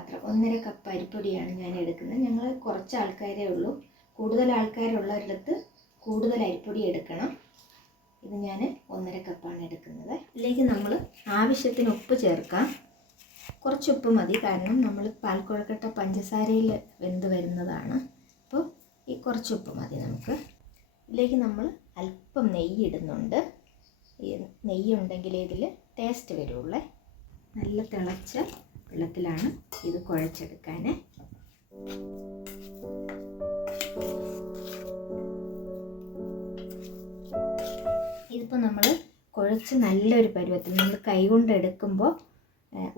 പാത്രം 1.5 കപ്പ് അരിപ്പൊടിയാണ് ഞാൻ എടുക്കുന്നത്. ഞങ്ങൾ കുറച്ച് ആൾക്കാരേ ഉള്ളൂ. കൂടുതൽ ആൾക്കാരുള്ളവരിടത്ത് കൂടുതൽ അരിപ്പൊടി എടുക്കണം. ഇത് ഞാൻ 1.5 കപ്പാണ് എടുക്കുന്നത്. ഇതിലേക്ക് നമ്മൾ ആവശ്യത്തിന് ഉപ്പ് ചേർക്കാം. കുറച്ച് ഉപ്പ് മതി, കാരണം നമ്മൾ പാൽക്കുഴക്കട്ട പഞ്ചസാരയിൽ വെന്ത് വരുന്നതാണ്. അപ്പോൾ ഈ കുറച്ച് ഉപ്പ് മതി നമുക്ക്. ഇതിലേക്ക് നമ്മൾ അല്പം നെയ്യ് ഇടുന്നുണ്ട്. ഈ നെയ്യ് ഉണ്ടെങ്കിൽ ഇതിൽ ടേസ്റ്റ് വരുള്ളേ. നല്ല തിളച്ച വെള്ളത്തിലാണ് ഇത് കുഴച്ചെടുക്കാൻ. ഇതിപ്പോൾ നമ്മൾ കുഴച്ച് നല്ലൊരു പരുവത്തിൽ നമ്മൾ കൈകൊണ്ട് എടുക്കുമ്പോൾ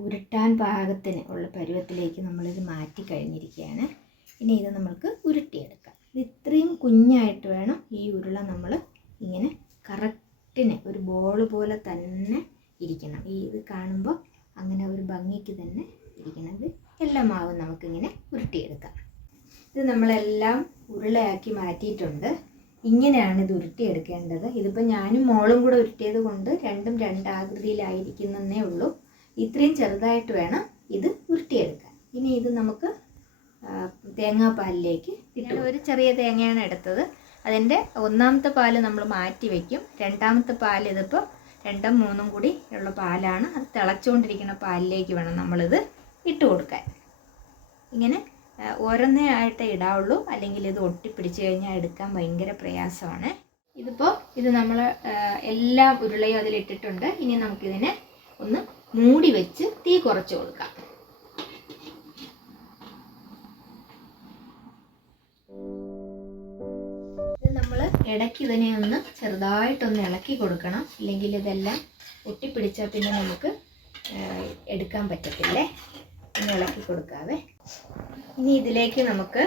ഉരുട്ടാൻ പാകത്തിന് ഉള്ള പരുവത്തിലേക്ക് നമ്മളിത് മാറ്റി കഴിഞ്ഞിരിക്കുകയാണ്. ഇനി ഇത് നമ്മൾക്ക് ഉരുട്ടിയെടുക്കാം. ഇത് ഇത്രയും കുഞ്ഞായിട്ട് വേണം ഈ ഉരുള നമ്മൾ ഇങ്ങനെ കറക്റ്റിന് ഒരു ബോൾ പോലെ തന്നെ ഇരിക്കണം. ഇത് കാണുമ്പോൾ അങ്ങനെ ഒരു ഭംഗിക്ക് തന്നെ ഇരിക്കണത്. എല്ലാ മാവും നമുക്കിങ്ങനെ ഉരുട്ടിയെടുക്കാം. ഇത് നമ്മളെല്ലാം ഉരുളയാക്കി മാറ്റിയിട്ടുണ്ട്. ഇങ്ങനെയാണ് ഇത് ഉരുട്ടിയെടുക്കേണ്ടത്. ഇതിപ്പോൾ ഞാനും മോളും കൂടെ ഉരുട്ടിയത് കൊണ്ട് രണ്ടും രണ്ടാകൃതിയിലായിരിക്കുന്നതേ ഉള്ളൂ. ഇത്രയും ചെറുതായിട്ട് വേണം ഇത് ഉരുട്ടിയെടുക്കാൻ. ഇനി ഇത് നമുക്ക് തേങ്ങാപ്പാലിലേക്ക് ഇട്ട്, ഒരു ചെറിയ തേങ്ങയാണ് എടുത്തത്. അതിൻ്റെ ഒന്നാമത്തെ പാല് നമ്മൾ മാറ്റി വയ്ക്കും. രണ്ടാമത്തെ പാൽ ഇതിപ്പോൾ 2ഉം 3ഉം കൂടി ഉള്ള പാലാണ്. അത് തിളച്ചുകൊണ്ടിരിക്കുന്ന പാലിലേക്ക് വേണം നമ്മളിത് ഇട്ട് കൊടുക്കാൻ. ഇങ്ങനെ ഓരോന്നേ ആയിട്ടേ ഇടാവുള്ളൂ, അല്ലെങ്കിൽ ഇത് ഒട്ടിപ്പിടിച്ച് കഴിഞ്ഞാൽ എടുക്കാൻ ഭയങ്കര പ്രയാസമാണ്. ഇത് നമ്മൾ എല്ലാ ഉരുളയും അതിലിട്ടിട്ടുണ്ട്. ഇനി നമുക്കിതിനെ ഒന്ന് മൂടി വെച്ച് തീ കുറച്ച് കൊടുക്കാം. ഇത് നമ്മൾ ഇടയ്ക്ക് ഇതിനെ ഒന്ന് ചെറുതായിട്ടൊന്ന് ഇളക്കി കൊടുക്കണം, ഇല്ലെങ്കിൽ ഇതെല്ലാം ഒട്ടിപ്പിടിച്ചാൽ പിന്നെ നമുക്ക് എടുക്കാൻ പറ്റത്തില്ലേ. ഒന്ന് ഇളക്കി കൊടുക്കാവേ. ഇനി ഇതിലേക്ക് നമുക്ക്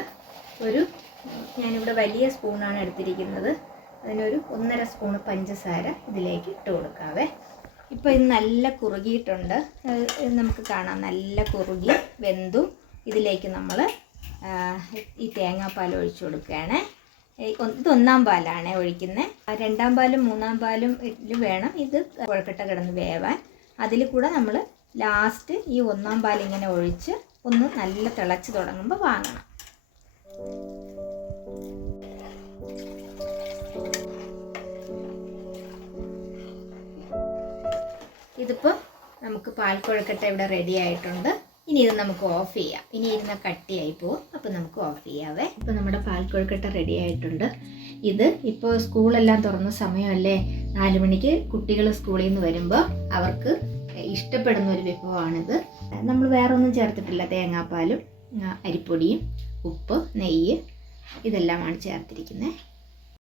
ഞാനിവിടെ വലിയ സ്പൂണാണ് എടുത്തിരിക്കുന്നത്, അതിനൊരു 1.5 സ്പൂൺ പഞ്ചസാര ഇതിലേക്ക് ഇട്ട് കൊടുക്കാവേ. ഇപ്പോൾ ഇത് നല്ല കുറുകിയിട്ടുണ്ട്. നമുക്ക് കാണാം, നല്ല കുറുകി വെന്തു. ഇതിലേക്ക് നമ്മൾ ഈ തേങ്ങാപ്പാൽ ഒഴിച്ചു കൊടുക്കുകയാണ്. ഇത് 1ാം പാലാണ് ഒഴിക്കുന്നത്. 2ാം പാലും 3ാം പാലും വേണം ഇത് കുഴക്കട്ട കിടന്ന് വേവാൻ. അതിൽ കൂടെ നമ്മൾ ലാസ്റ്റ് ഈ 1ാം പാൽ ഇങ്ങനെ ഒഴിച്ച് ഒന്ന് നല്ല തിളച്ച് തുടങ്ങുമ്പോൾ വാങ്ങണം. ഇതിപ്പോൾ നമുക്ക് പാൽക്കുഴക്കട്ട ഇവിടെ റെഡി ആയിട്ടുണ്ട്. ഇനി ഇത് നമുക്ക് ഓഫ് ചെയ്യാം. ഇനി ഇരുന്ന കട്ടിയായി പോകും, അപ്പോൾ നമുക്ക് ഓഫ് ചെയ്യാവേ. ഇപ്പോൾ നമ്മുടെ പാൽക്കുഴക്കട്ട റെഡി ആയിട്ടുണ്ട്. ഇത് ഇപ്പോൾ സ്കൂളെല്ലാം തുറന്ന സമയമല്ലേ, 4 മണിക്ക് കുട്ടികൾ സ്കൂളിൽ നിന്ന് വരുമ്പോൾ അവർക്ക് ഇഷ്ടപ്പെടുന്ന ഒരു വിഭവമാണിത്. നമ്മൾ വേറെ ഒന്നും ചേർത്തിട്ടില്ല. തേങ്ങാപ്പാലും അരിപ്പൊടിയും ഉപ്പ് നെയ്യ് ഇതെല്ലാമാണ് ചേർത്തിരിക്കുന്നത്.